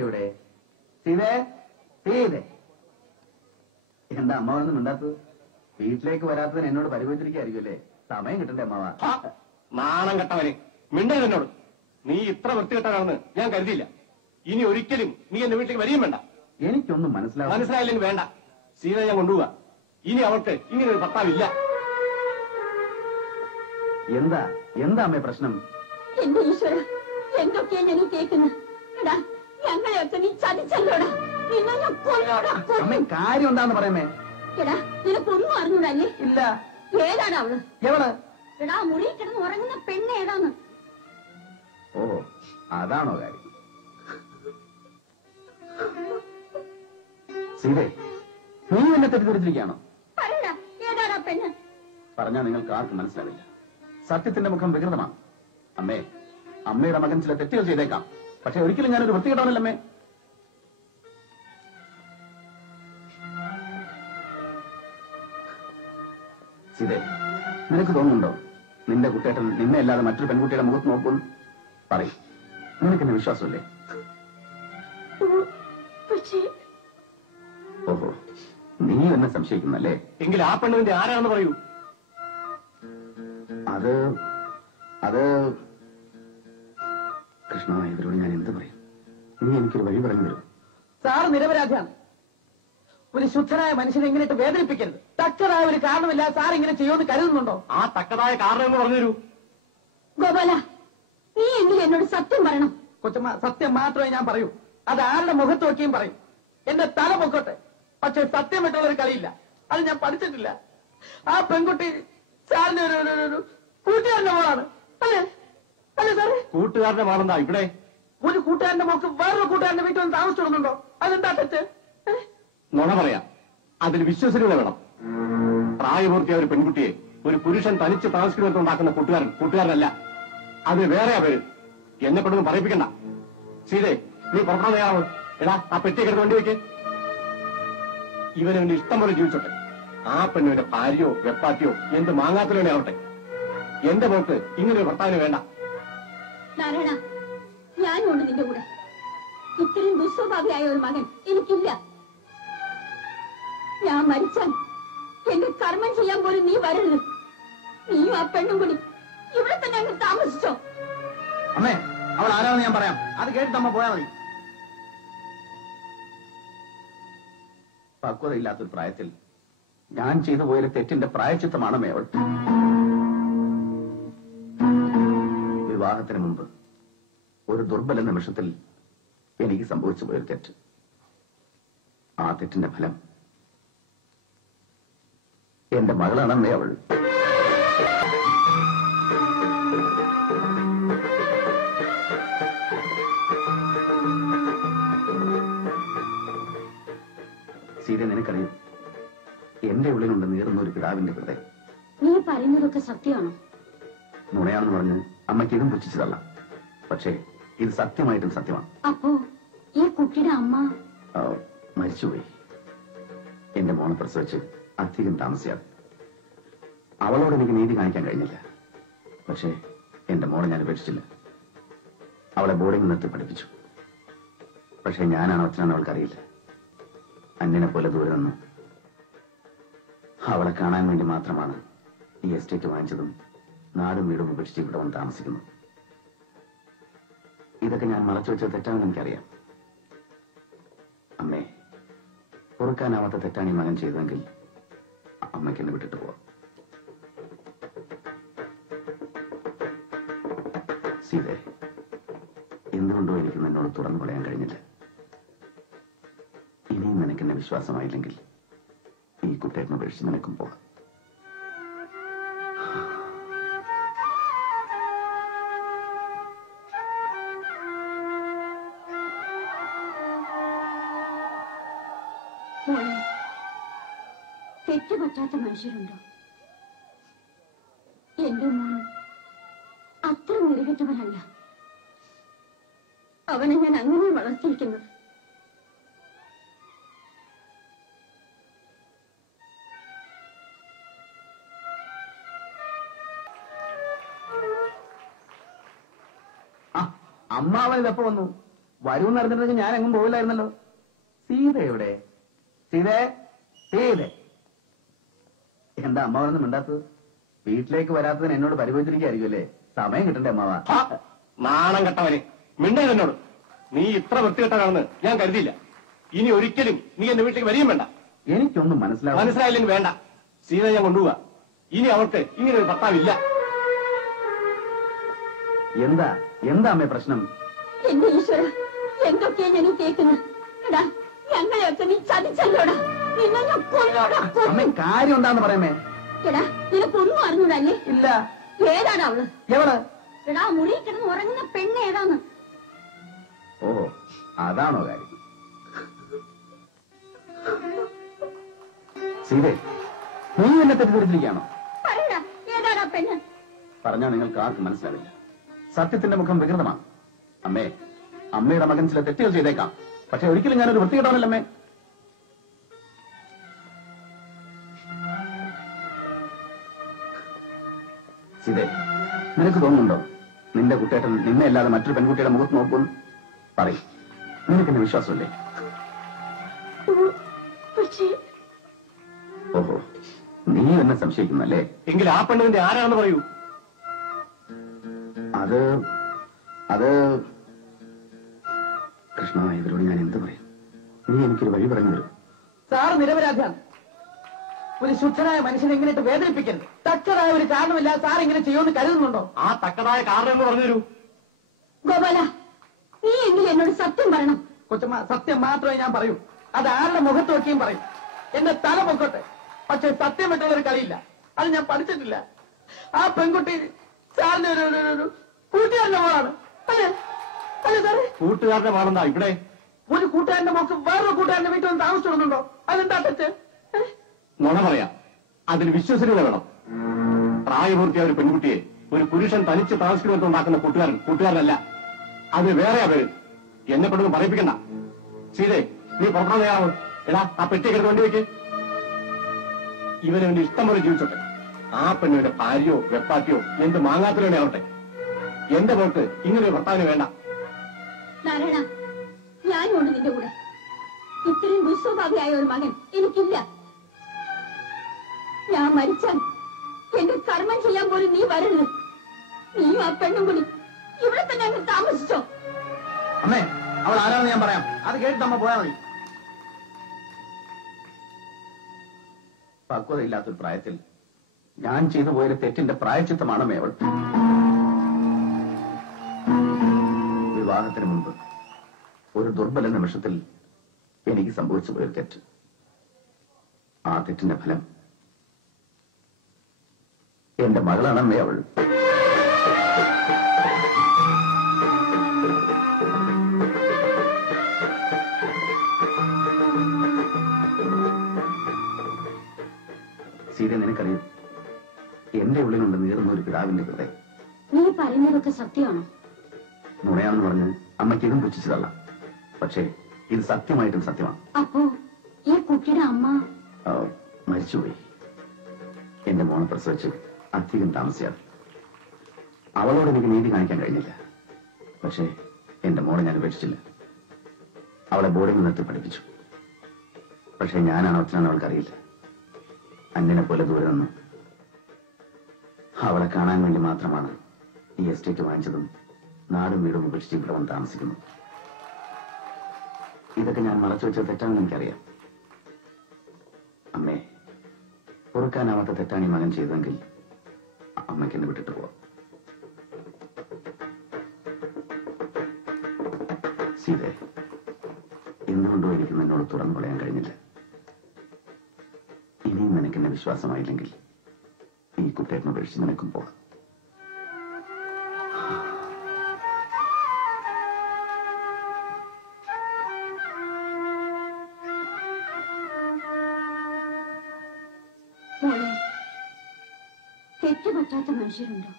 എവിടെ സീതേ സീതേ എന്താ അമ്മാവനൊന്നും മിണ്ടാത്തത്? വീട്ടിലേക്ക് വരാത്തതിന് എന്നോട് പരിഭവിച്ചിരിക്കായിരിക്കും അല്ലേ? സമയം കിട്ടണ്ടേ അമ്മാവ? നാണം കെട്ടവനെ മിണ്ടരുത് എന്നോട്. നീ ഇത്ര വൃത്തികെട്ടവനാണെന്ന് ഞാൻ കരുതിയില്ല. ഇനി ഒരിക്കലും നീ എന്റെ വീട്ടിലേക്ക് വരികയും വേണ്ട. എനിക്കൊന്നും മനസ്സിലായില്ലെങ്കിൽ വേണ്ട. സീത ഞാൻ കൊണ്ടുപോവാ. ഇനി അവൾക്ക് ഇങ്ങനെ ഒരു ഭർത്താവില്ല. എന്താ എന്താ അമ്മേ പ്രശ്നം? എന്റെ ഈശ്വര, എന്തൊക്കെയാ ഞാൻ കേൾക്കുന്നത്? ഞങ്ങളെയൊക്കെ നീ ചതിച്ചല്ലോടാ. നിന്നെ ഞാൻ കൊല്ലോടാ. അമ്മ കാര്യം എന്താന്ന് പറയാമേ? എടാ, നിനക്കൊന്നും അറിഞ്ഞൂടല്ലേ? ഇല്ല. ഏതാണ് അവള്? എവള്? എടാ, മുറിയിൽ കിടന്ന് ഉറങ്ങുന്ന പെണ്ണ് ഏതാന്ന്? ഓ, അതാണോ കാര്യം? സീതേ, നീ എന്നെ തെറ്റിദ്ധരിച്ചിരിക്കുകയാണോ? പറയടാ, ഏതാടാ പെണ്ണ്? പറഞ്ഞാൽ നിങ്ങൾക്ക് ആർക്കും മനസ്സിലാവില്ല. സത്യത്തിന്റെ മുഖം വികൃതമാണ്. അമ്മേ, അമ്മയുടെ മകൻ ചില തെറ്റുകൾ ചെയ്തേക്കാം. പക്ഷെ ഒരിക്കലും ഞാനൊരു വൃത്തികെട്ടവനല്ല അമ്മേ. സീതേ, നിനക്ക് തോന്നുന്നുണ്ടോ നിന്റെ കുട്ടേട്ടൻ നിന്നെ അല്ലാതെ മറ്റൊരു പെൺകുട്ടിയുടെ മുഖത്ത് നോക്കും? പറയും. നിനക്കെന്നെ വിശ്വാസമല്ലേ? ഓഹോ, നീ എന്നെ സംശയിക്കുന്നല്ലേ? എങ്കിൽ ആ പെണ്ണുവിന്റെ ആരാണെന്ന് പറയൂ. അത് കൃഷ്ണ, ഇവരോട് ഞാൻ എന്ത് പറയും? നീ എനിക്കൊരു വഴി പറഞ്ഞു തരും. സാറ് നിരപരാധിയാണ്. ഒരു ശുദ്ധനായ മനുഷ്യനെ ഇങ്ങനെ വേദനിപ്പിക്കരുത്. തക്കതായ ഒരു കാരണമില്ല സാർ ഇങ്ങനെ ചെയ്യുമെന്ന് കരുതുന്നുണ്ടോ? ആ തക്കതായ കാരണം എന്ന് പറഞ്ഞു തരൂ. ഗോപാല, നീ എങ്കിലും എന്നോട് സത്യം പറയണം. കൊച്ചമ്മ, സത്യം മാത്രമേ ഞാൻ പറയൂ. അത് ആരുടെ മുഖത്ത് നോക്കിയും പറയും. എന്റെ തല പൊക്കോട്ടെ, പക്ഷെ സത്യം വിട്ടുള്ള ഒരു കളിയില്ല. അത് ഞാൻ പഠിച്ചിട്ടില്ല. ആ പെൺകുട്ടി സാറിന്റെ ഒരു കൂട്ടുകാരന്റെ മോളാണ്. അല്ലേ അല്ലേ സാറേ? കൂട്ടുകാരന്റെ മോളെന്താ ഇവിടെ? ഒരു കൂട്ടുകാരന്റെ മോക്ക് വേറൊരു കൂട്ടുകാരന്റെ വീട്ടിൽ വന്ന് താമസിച്ചിടുന്നുണ്ടോ? അതെന്താ തെറ്റ്? നുണ പറയാം. അതിൽ വിശ്വസനീയത വേണം. പ്രായപൂർത്തിയായ ഒരു പെൺകുട്ടിയെ ഒരു പുരുഷൻ തനിച്ച് താമസിക്കുന്നിടത്തുണ്ടാക്കുന്ന കൂട്ടുകാരനല്ല. അത് വേറെയാ പേര്. എന്നെ പെട്ടെന്ന് പറയിപ്പിക്കണ്ട. സീതേ, നീ പുറപ്പെടാൻ തയ്യാറാണ്. എടാ, ആ പെട്ടിയൊക്കെ എടുത്ത് വണ്ടി വെക്ക്. ഇവനെ ഇഷ്ടം പോലെ ജീവിച്ചോട്ടെ. ആ പെണ്ണിന്റെ ഭാര്യയോ വെപ്പാറ്റിയോ എന്ത് മാങ്ങാത്തലോനെ ആവട്ടെ. എന്റെ മോൾക്ക് ഇങ്ങനെ ഒരു ഭർത്താവിന് വേണ്ട. നാരായണ, ഞാനുണ്ട് നിന്റെ കൂടെ. ഇത്രയും ദുസ്വഭാവിയായ ഒരു മകൻ എനിക്കില്ല. ഞാൻ മരിച്ചാൽ എന്റെ കർമ്മം ചെയ്യാൻ പോലും നീ വരരുത്. നീയും ആ പെണ്ണും കൂടി ഇവിടെ തന്നെ അങ്ങ് താമസിച്ചോ. അമ്മേ, അവൾ ആരാണെന്ന് ഞാൻ പറയാം. അത് കേട്ടിട്ട് അമ്മ പോയാൽ മതി. പക്വതയില്ലാത്തൊരു പ്രായത്തിൽ ഞാൻ ചെയ്തു പോയ തെറ്റിന്റെ പ്രായച്ചിത്തമാണമ്മേ അവൾ. വിവാഹത്തിന് മുമ്പ് ഒരു ദുർബല നിമിഷത്തിൽ എനിക്ക് സംഭവിച്ചു പോയൊരു തെറ്റ്. ആ തെറ്റിന്റെ ഫലം എന്റെ മകളാണെന്നേ അവൾ. സീത, നിനക്കറിയും എന്റെ ഉള്ളിലുണ്ട് നീറുന്ന ഒരു പിതാവിന്റെ ഹൃദയം. നീ പറയുന്നതൊക്കെ സത്യമാണോ? നുണയാണെന്ന് പറഞ്ഞ് അമ്മയ്ക്ക് ഇതും പുച്ഛിച്ചു തള്ളാം. പക്ഷേ ഇത് സത്യമായിട്ടും സത്യമാണ്. അപ്പോ ഈ കുട്ടിയുടെ അമ്മ മരിച്ചുപോയി. എന്റെ മോനെ പ്രസവിച്ച് അധികം താമസിയാതെ. അവളോട് എനിക്ക് നീതി കാണിക്കാൻ കഴിഞ്ഞില്ല. പക്ഷേ എന്റെ മോളെ ഞാൻ ഉപേക്ഷിച്ചില്ല. അവളെ ബോർഡിംഗ് നിർത്തി പഠിപ്പിച്ചു. പക്ഷെ ഞാനാണ് അച്ഛനാണ് അവൾക്കറിയില്ല. അന്യനെ പോലെ ദൂരെ നിന്ന് അവളെ കാണാൻ വേണ്ടി മാത്രമാണ് ഈ എസ്റ്റേറ്റ് വാങ്ങിച്ചതും നാടും വീടും ഉപേക്ഷിച്ച് ഇവിടെ വന്ന് താമസിക്കുന്നു. ഇതൊക്കെ ഞാൻ മറച്ചു വെച്ച തെറ്റാണെന്ന് എനിക്കറിയാം. അമ്മേ, പൊറുക്കാനാവാത്ത തെറ്റാണ് ഈ മകൻ ചെയ്തതെങ്കിൽ അമ്മയ്ക്ക് എന്നെ വിട്ടിട്ട് പോവാം. സീതേ, എന്തുകൊണ്ടോ എനിക്ക് നിന്നോട് തുറന്നു പറയാൻ കഴിഞ്ഞില്ല. ഇനിയും നിനക്കെന്നെ വിശ്വാസമായില്ലെങ്കിൽ ഈ കുട്ടേട്ടനെ ഉപേക്ഷിച്ച് നിനക്കും പോകാം. മോളെ, തെറ്റുപറ്റാത്ത മനുഷ്യരുണ്ടോ? എന്റെ മോൻ അത്ര നിരകെട്ടവനല്ല. അവനെ ഞാൻ അങ്ങനെ വളർത്തിയിരിക്കുന്നത്. അമ്മാവൻ ഇതെപ്പോ വന്നു? വരുമെന്ന് അറിഞ്ഞിട്ടുണ്ടെങ്കിൽ ഞാൻ എങ്ങും പോവില്ലായിരുന്നല്ലോ. സീത എവിടെ? സീതേ, സീതേ, എന്താ അമ്മാവനൊന്നും മിണ്ടാത്തത്? വീട്ടിലേക്ക് വരാത്തതിന് എന്നോട് പരിഭവിച്ചിരിക്കുകയായിരിക്കും അല്ലേ? സമയം കിട്ടണ്ടേ അമ്മാവ? നാണം കെട്ടവനെ, മിണ്ടേ എന്നോട്. നീ ഇത്ര വൃത്തികെട്ടതാണെന്ന് ഞാൻ കരുതിയില്ല. ഇനി ഒരിക്കലും നീ എന്റെ വീട്ടിലേക്ക് വരികയും വേണ്ട. എനിക്കൊന്നും മനസ്സിലായില്ലെങ്കിൽ വേണ്ട. സീത ഞാൻ കൊണ്ടുപോവാ. ഇനി അവൾക്ക് ഇങ്ങനെ ഒരു ഭർത്താവില്ല. എന്താ എന്താ അമ്മേ പ്രശ്നം? എന്റെ ഈശ്വര, എന്തൊക്കെയാ ഞാൻ കേൾക്കുന്നത്? എടാ, ഞങ്ങളെയൊക്കെ നീ ചതിച്ചല്ലോടാ. നിന്നെ ഞാൻ കൊല്ലോടാ. അമ്മേ, കാര്യം എന്താന്ന് പറയാമേ? എടാ, നിനക്കൊന്നും അറിഞ്ഞൂടല്ലേ? ഇല്ല. ഏതാണ് അവള്? എവിടെ? എടാ, മുറിയിൽ കിടന്ന് ഉറങ്ങുന്ന പെണ്ണ് ഏതാന്ന്? ഓ, അതാണോ കാര്യം? സീതേ, നീ എന്നെ തെറ്റിദ്ധരിച്ചിരിക്കുകയാണോ? പറയടാ, ഏതാടാ പെണ്ണ്? പറഞ്ഞാൽ നിങ്ങൾക്ക് ആർക്കും മനസ്സിലാവില്ല. സത്യത്തിന്റെ മുഖം വികൃതമാണ്. അമ്മേ, അമ്മയുടെ മകൻ ചില തെറ്റുകൾ ചെയ്തേക്കാം, പക്ഷെ ഒരിക്കലും ഞാനൊരു വൃത്തികെട്ടവനല്ലമ്മേ. സീതേ, നിനക്ക് തോന്നുന്നുണ്ടോ നിന്റെ കുട്ടിയേട്ടൻ നിന്നെ അല്ലാതെ മറ്റൊരു പെൺകുട്ടിയുടെ മുഖത്ത് നോക്കുമെന്ന്? പറയും. നിനക്കെന്നെ വിശ്വാസമല്ലേ? പക്ഷേ ഓഹോ, നീ എന്നെ സംശയിക്കുന്നല്ലേ? എങ്കിൽ ആ പെണ്ണിന്റെ ആരാണെന്ന് പറയൂ. അത് അത് കൃഷ്ണ, ഇവരോട് ഞാൻ എന്ത് പറയും? നീ എനിക്കൊരു വഴി പറഞ്ഞു തരും. സാറ് നിരപരാധിയാണ്. ഒരു ശുദ്ധനായ മനുഷ്യനെ ഇങ്ങനെ വേദനിപ്പിക്കരുത്. തക്കതായ ഒരു കാരണമില്ല സാർ ഇങ്ങനെ ചെയ്യുമെന്ന് കരുതുന്നുണ്ടോ? ആ തക്കതായ കാരണം എന്ന് പറഞ്ഞു തരൂ. ഗോപാല, നീ എങ്കിലും എന്നോട് സത്യം പറയണം. കൊച്ചമ്മ, സത്യം മാത്രമേ ഞാൻ പറയൂ. അത് ആരുടെ മുഖത്ത് നോക്കിയും പറയും. എന്റെ തല പൊക്കോട്ടെ, പക്ഷെ സത്യം വിട്ടുള്ള ഒരു കളിയില്ല. അത് ഞാൻ പഠിച്ചിട്ടില്ല. ആ പെൺകുട്ടി സാറിന്റെ ഒരു കൂട്ടുകാരന്റെ മോളാണ്. അല്ലേ അല്ലേ സാറേ? കൂട്ടുകാരന്റെ പാടെന്താ ഇവിടെ? ഒരു കൂട്ടുകാരന്റെ മോക്ക് വേറൊരു കൂട്ടുകാരന്റെ വീട്ടിൽ വന്ന് താമസിച്ചിടുന്നുണ്ടോ? അതെന്താ തെറ്റ്? നുണ പറയാം. അതിന് വിശ്വസനീയത വേണം. പ്രായപൂർത്തിയായ ഒരു പെൺകുട്ടിയെ ഒരു പുരുഷൻ തനിച്ച് താമസിക്കുന്നുണ്ടാക്കുന്ന കൂട്ടുകാരനല്ല. അത് വേറെയാ പേര്. എന്നെ പെട്ടെന്ന് പറയിപ്പിക്കണ്ട. സീതേ, നീ പുറത്തു തയ്യാറാവും. എടാ, ആ പെട്ടിയൊക്കെ എടുത്ത് വണ്ടി വെക്ക്. ഇവനെ വേണ്ടി ഇഷ്ടം പോലെ ജീവിച്ചോട്ടെ. ആ പെണ്ണിന്റെ ഭാര്യയോ വെപ്പാട്ടിയോ എന്ത് മാങ്ങാത്തിലൂടെ ആവട്ടെ. എന്റെ പേർക്ക് ഇങ്ങനെ ഒരു ഭർത്താവിന് വേണ്ട. നാരായണ, ഞാനുണ്ട് നിന്റെ കൂടെ. ഇത്രയും ദുസ്വഭാവിയായ ഒരു മകൻ എനിക്കില്ല. ഞാൻ മരിച്ചാൽ എന്റെ കർമ്മം ചെയ്യാൻ പോലും നീ വരരുത്. നീയും ആ പെണ്ണും കൂടി ഇവിടെ തന്നെ അങ്ങ് താമസിച്ചോ. അമ്മേ, അവൾ ആരാണെന്ന് ഞാൻ പറയാം. അത് കേട്ടിട്ട് അമ്മ പോയാൽ മതി. പക്വതയില്ലാത്തൊരു പ്രായത്തിൽ ഞാൻ ചെയ്തു പോയൊരു തെറ്റിന്റെ പ്രായച്ചിത്തമാണമ്മേ അവൾ. വിവാഹത്തിന് മുമ്പ് ഒരു ദുർബല നിമിഷത്തിൽ എനിക്ക് സംഭവിച്ചു പോയൊരു തെറ്റ്. ആ തെറ്റിന്റെ ഫലം എന്റെ മകളാണമ്മേ അവൾ. സീത, നിനക്കറിയും എന്റെ ഉള്ളിലുണ്ട് നീറുന്ന ഒരു പിതാവിന്റെ ഹൃദയം. നീ പറയുന്നതൊക്കെ സത്യമാണോ? നുണയാണെന്ന് പറഞ്ഞ് അമ്മയ്ക്ക് ഇതും പുച്ഛിച്ചു തള്ളാം. പക്ഷേ ഇത് സത്യമായിട്ടും സത്യമാണ്. അപ്പോ ഈ കുട്ടിയുടെ അമ്മ മരിച്ചുപോയി. എന്റെ മോനെ പ്രസവിച്ച് അധികം താമസിയാതെ. അവളോട് എനിക്ക് നീതി കാണിക്കാൻ കഴിഞ്ഞില്ല. പക്ഷേ എന്റെ മോളെ ഞാൻ ഉപേക്ഷിച്ചില്ല. അവളെ ബോർഡിൽ നിർത്തി പഠിപ്പിച്ചു. പക്ഷേ ഞാനാണ് അച്ഛനാണ് അവൾക്കറിയില്ല. അന്യനെ പോലെ ദൂരെ നിന്നു അവളെ കാണാൻ വേണ്ടി മാത്രമാണ് ഈ എസ്റ്റേറ്റ് വാങ്ങിച്ചതും നാടും വീടും ഉപേക്ഷിച്ച് ഇവിടെ വന്ന് താമസിക്കുന്നു. ഇതൊക്കെ ഞാൻ മറച്ചു വെച്ച തെറ്റാണെന്ന് എനിക്കറിയാം. അമ്മേ, പൊറുക്കാനാവാത്ത തെറ്റാണ് ഈ മകൻ ചെയ്തതെങ്കിൽ അമ്മയ്ക്ക് എന്നെ വിട്ടിട്ട് പോവാം. സീതേ, എന്തുകൊണ്ടോ എനിക്ക് നിന്നോട് തുറന്നു പറയാൻ കഴിഞ്ഞില്ല. ഇനിയും നിനക്കെന്നെ വിശ്വാസമായില്ലെങ്കിൽ ഈ കുട്ടിയേട്ടനെ ഉപേക്ഷിച്ച് നിനക്കും പോകാം. മോളെ, തെറ്റുപറ്റാത്ത മനുഷ്യരുണ്ടോ?